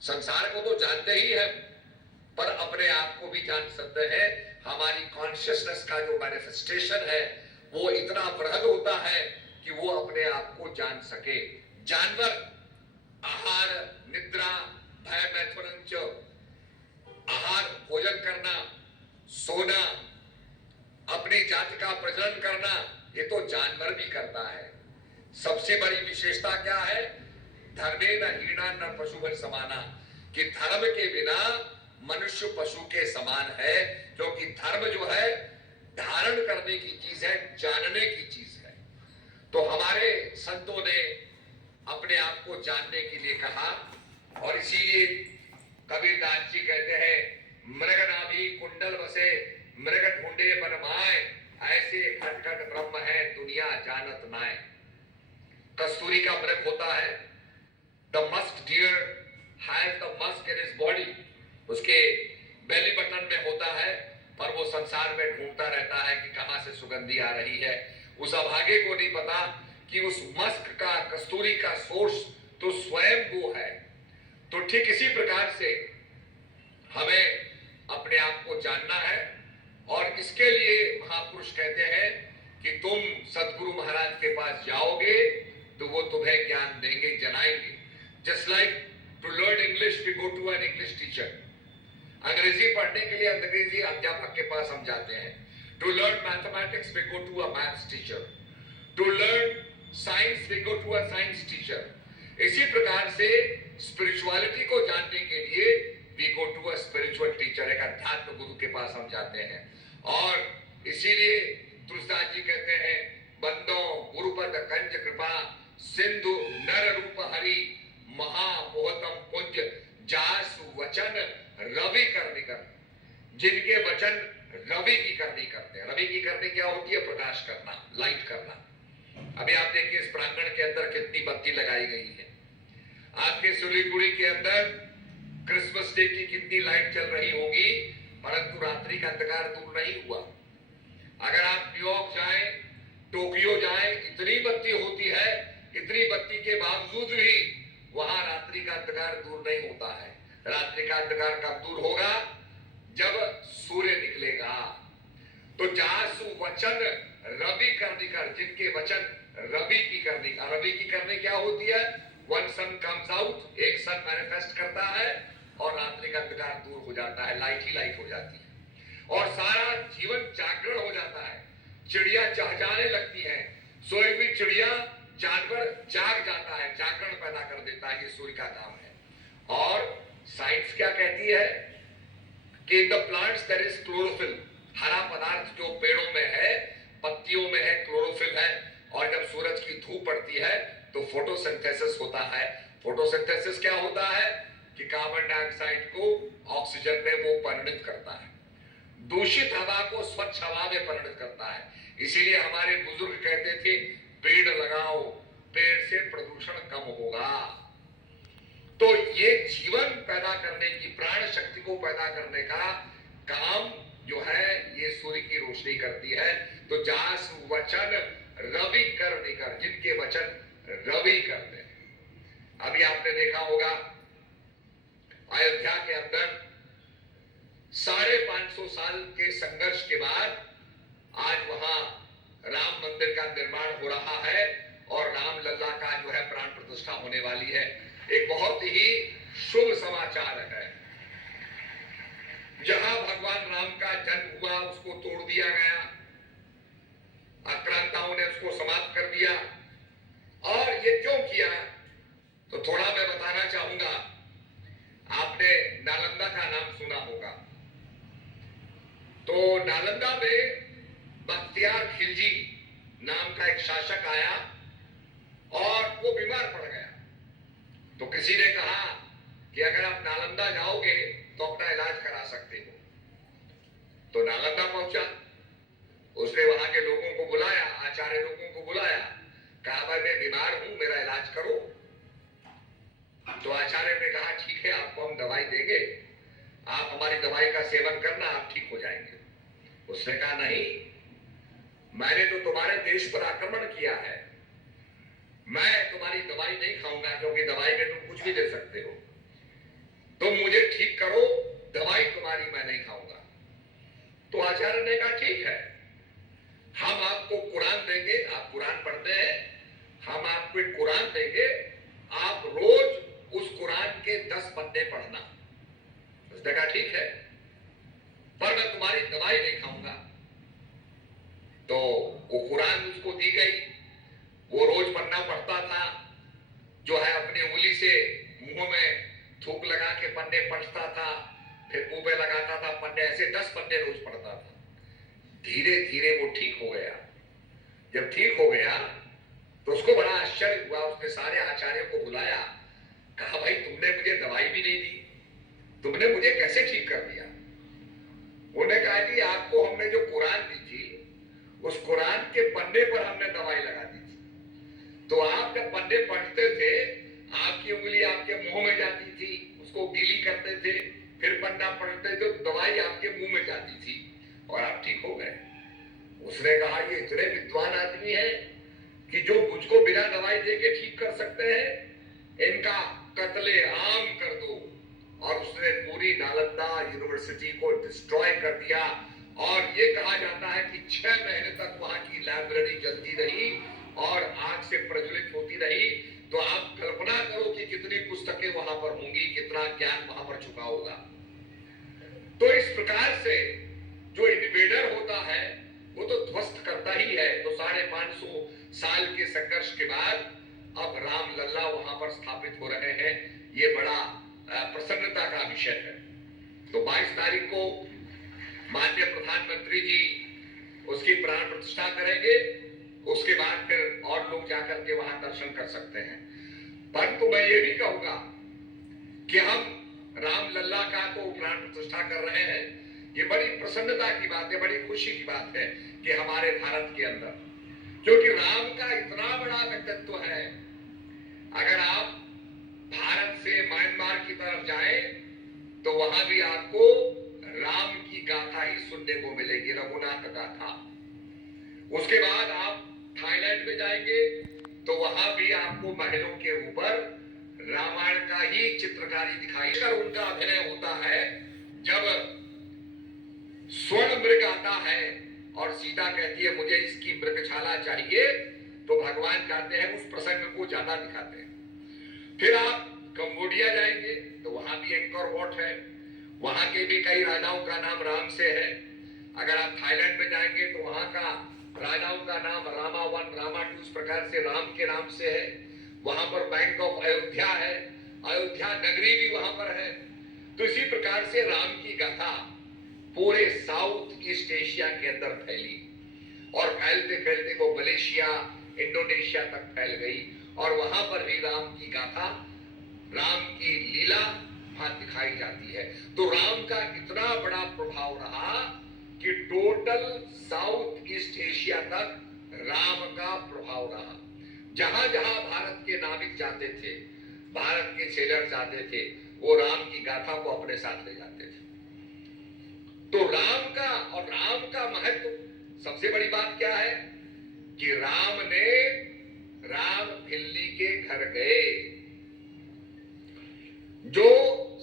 संसार को तो जानते ही है, पर अपने आप को भी जान सकते हैं। हमारी कॉन्शियसनेस का जो मैनिफेस्टेशन है वो इतना बृहद होता है कि वो अपने आप को जान सके। जानवर आहार निद्रा भय मैथुन, आहार भोजन करना, सोना, अपनी जाति का प्रजनन करना, ये तो जानवर भी करता है। सबसे बड़ी विशेषता क्या है? धर्मे न हीना न पशु समाना, कि धर्म के बिना मनुष्य पशु के समान है, क्योंकि धर्म जो है धारण करने की चीज है, जानने की चीज है। तो हमारे संतों ने अपने आप को जानने के लिए कहा, और इसीलिए कबीरदास जी कहते हैं मृग नाभि कुंडल बसे मृग ढूंढे बन माए, ऐसे खटखट ब्रह्म है दुनिया जानत नाय। कस्तूरी का मृग होता है, the musk deer has the Musk in his body, उसके बेली बटन में होता है, पर वो संसार में ढूंढता रहता है कि कहां से सुगंधी आ रही है। उस अभागे को नहीं पता कि उस मस्क का, कस्तूरी का सोर्स तो स्वयं वो है। तो ठीक इसी प्रकार से हमें अपने आप को जानना है, और इसके लिए महापुरुष कहते हैं कि तुम सदगुरु महाराज के पास जाओगे तो वो तुम्हें ज्ञान देंगे, जनाएंगे। Just like to learn English we go to an English teacher. अंग्रेजी पढ़ने के लिए अंग्रेजी अध्यापक के पास हम जाते हैं। To learn mathematics we go to a maths teacher. To learn science we go to a science teacher. इसी प्रकार से स्पिरिचुअलिटी को जानने के लिए we go to a spiritual teacher, एक अध्यात्म गुरु के पास हम जाते हैं। और इसीलिए तुलसीदास जी कहते हैं बंदो गुरुपद कंज कृपा सिंधु नर रूप हरि महामोहतम पुंज जासु वचन रवि करनी कर। जिनके वचन रवि की करनी करते हैं। रवि की करनी क्या होती है? प्रकाश करना, लाइट करना। अभी आप देखिए इस प्रांगण के अंदर कितनी बत्ती लगाई गई है। आपके सिलीगुड़ी के अंदर क्रिसमस डे की कितनी लाइट चल रही होगी, परंतु रात्रि का अंधकार दूर नहीं हुआ। अगर आप न्यूयॉर्क जाएं, टोक्यो जाएं, इतनी बत्ती होती है, इतनी बत्ती के बावजूद भी वहां रात्रि का अंधकार दूर नहीं होता है। रात्रि का अंधकार कब दूर होगा? जब सूर्य निकलेगा। तो जासु वचन रवि करनी कर, जिनके वचन रवि की करनी। रवि की करनी क्या होती है? वन सन कम्स आउट, एक सन मैनिफेस्ट करता है और रात्रि का अंधकार दूर हो जाता है, लाइट ही लाइट हो जाती है और सारा जीवन जागरण हो जाता है। चिड़िया चहचहाने लगती है, सोई हुई चिड़िया, जानवर जाग जाता है, जागरण पैदा कर देता है। ये सूर्य का काम है। और साइंस क्या कहती है कि in the plants there is chlorophyll. हरा पदार्थ जो पेड़ों में है, पत्तियों में है, क्लोरोफिल है। और जब सूरज की धूप पड़ती है तो फोटोसिंथेसिस होता है। फोटोसिंथेसिस क्या होता है कि कार्बन डाइऑक्साइड को ऑक्सीजन में वो परिणत करता है, दूषित हवा को स्वच्छ हवा में परिणत करता है। इसीलिए हमारे बुजुर्ग कहते थे पेड़ लगाओ, पेड़ से प्रदूषण कम होगा। तो ये जीवन पैदा करने की, प्राण शक्ति को पैदा करने का काम जो है ये सूर्य की रोशनी करती है। तो जास वचन रवि कर निकर, जिनके वचन रवि करते हैं। अभी आपने देखा होगा अयोध्या के अंदर 550 साल के संघर्ष के बाद आज वहां राम मंदिर का निर्माण हो रहा है और राम लल्ला का जो है प्राण प्रतिष्ठा होने वाली है। एक बहुत ही शुभ समाचार है। जहां भगवान राम का जन्म हुआ उसको तोड़ दिया गया, आक्रांताओं ने उसको समाप्त कर दिया। और ये क्यों किया तो थोड़ा मैं बताना चाहूंगा। आपने नालंदा का नाम सुना होगा। तो नालंदा में बख्तियार खिलजी नाम का एक शासक आया और वो बीमार पड़ गया। तो किसी ने कहा कि अगर आप नालंदा जाओगे तो अपना इलाज करा सकते हो। तो नालंदा पहुंचा, उसने वहां के लोगों को बुलाया, आचार्य लोगों को बुलाया, कहा भाई मैं बीमार हूं, मेरा इलाज करो। तो आचार्य ने कहा ठीक है, आपको हम दवाई देंगे, आप हमारी दवाई का सेवन करना, आप ठीक हो जाएंगे। उसने कहा नहीं, मैंने तो तुम्हारे देश पर आक्रमण किया है, मैं तुम्हारी दवाई नहीं खाऊंगा, क्योंकि दवाई में तुम कुछ भी दे सकते हो। तुम मुझे ठीक करो, दवाई तुम्हारी मैं नहीं खाऊंगा। तो आचार्य ने कहा ठीक है, हम आपको कुरान देंगे, आप कुरान पढ़ते हैं, हम आपको एक कुरान देंगे, आप रोज उस कुरान के 10 पन्ने पढ़ना। उसने कहा ठीक है, पर मैं तुम्हारी दवाई नहीं खाऊंगा। तो वो कुरान उसको दी गई, वो रोज पन्ना पढ़ता था, जो है अपनी उंगली से मुंह में थूक लगा के पन्ने पढ़ता था, फिर मुंह पे लगाता था पन्ने, ऐसे 10 पन्ने रोज पढ़ता था। धीरे धीरे वो ठीक हो गया। जब ठीक हो गया तो उसको बड़ा आश्चर्य हुआ। उसने सारे आचार्यों को बुलाया, कहा भाई तुमने मुझे दवाई भी नहीं दी, तुमने मुझे कैसे ठीक कर दिया? उन्होंने कहा कि आपको हमने जो कुरान दी थी, उस कुरान के पन्ने पर हमने दवाई लगा दी थी। तो आप जब पन्ने पढ़ते थे, आपकी उंगली आपके मुंह में जाती थी, उसको गीली करते थे, फिर पन्ना पढ़ते थे, दवाई आपके मुंह में जाती थी और आप ठीक हो गए। उसने कहा ये इतने विद्वान आदमी है कि जो मुझको बिना दवाई देके ठीक कर सकते हैं, इनका कत्ले आम कर दो। और उसने पूरी नालंदा यूनिवर्सिटी को डिस्ट्रॉय कर दिया। और ये कहा जाता है कि 6 महीने तक वहां की लाइब्रेरी जलती रही और आग से प्रज्वलित होती रही। तो आप कल्पना करो कि कितनी पुस्तकें वहां पर होंगी, कितना ज्ञान वहां पर छुपा होगा। तो इस प्रकार से जो इन्वेडर होता है वो तो ध्वस्त करता ही है। तो 550 साल के संघर्ष के बाद अब राम लल्ला वहां पर स्थापित हो रहे हैं। ये बड़ा प्रसन्नता का विषय है। तो 22 तारीख को माननीय प्रधानमंत्री जी उसकी प्राण प्रतिष्ठा करेंगे। उसके बाद फिर और लोग जाकर के वहां दर्शन कर सकते हैं। परंतु मैं ये भी कहूंगा कि हम राम लल्ला का तो प्राण प्रतिष्ठा कर रहे हैं, ये बड़ी प्रसन्नता की बात है, बड़ी खुशी की बात है कि हमारे भारत के अंदर, क्योंकि राम का इतना बड़ा व्यक्तित्व है। अगर आप भारत से म्यांमार की तरफ जाएं तो वहां भी आपको राम की गाथा ही सुनने को मिलेगी, रघुनाथ गाथा। उसके बाद आप थाईलैंड में जाएंगे तो वहां भी आपको महलों के ऊपर रामायण का ही चित्रकारी दिखाई कर उनका अभिनय होता है। जब स्वर्ण मृग आता है और सीता कहती है मुझे इसकी मृगछाला चाहिए, तो भगवान चाहते हैं उस प्रसंग को ज्यादा दिखाते हैं। फिर आप कंबोडिया जाएंगे तो वहां भी एंकर वॉट है, वहां के भी कई राजाओं का नाम राम से है। अगर आप थाईलैंड में जाएंगे तो वहां का राजाओं का नाम रामा 1 रामा 2 इस प्रकार से राम के नाम से है। वहां पर बैंक ऑफ अयोध्या है, अयोध्या नगरी भी वहां पर है। तो इसी प्रकार से राम की गाथा पूरे साउथ ईस्ट एशिया के अंदर फैली और फैलते फैलते वो मलेशिया, इंडोनेशिया तक फैल गई। और वहां पर भी राम की गाथा, राम की लीला वहां दिखाई जाती है। तो राम का इतना बड़ा प्रभाव रहा कि टोटल साउथ ईस्ट एशिया तक राम का प्रभाव रहा। जहां जहां भारत के नाविक जाते थे, भारत के सेलर जाते थे, वो राम की गाथा को अपने साथ ले जाते थे। तो राम का महत्व, सबसे बड़ी बात क्या है कि राम भिल्ली के घर गए, जो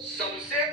सबसे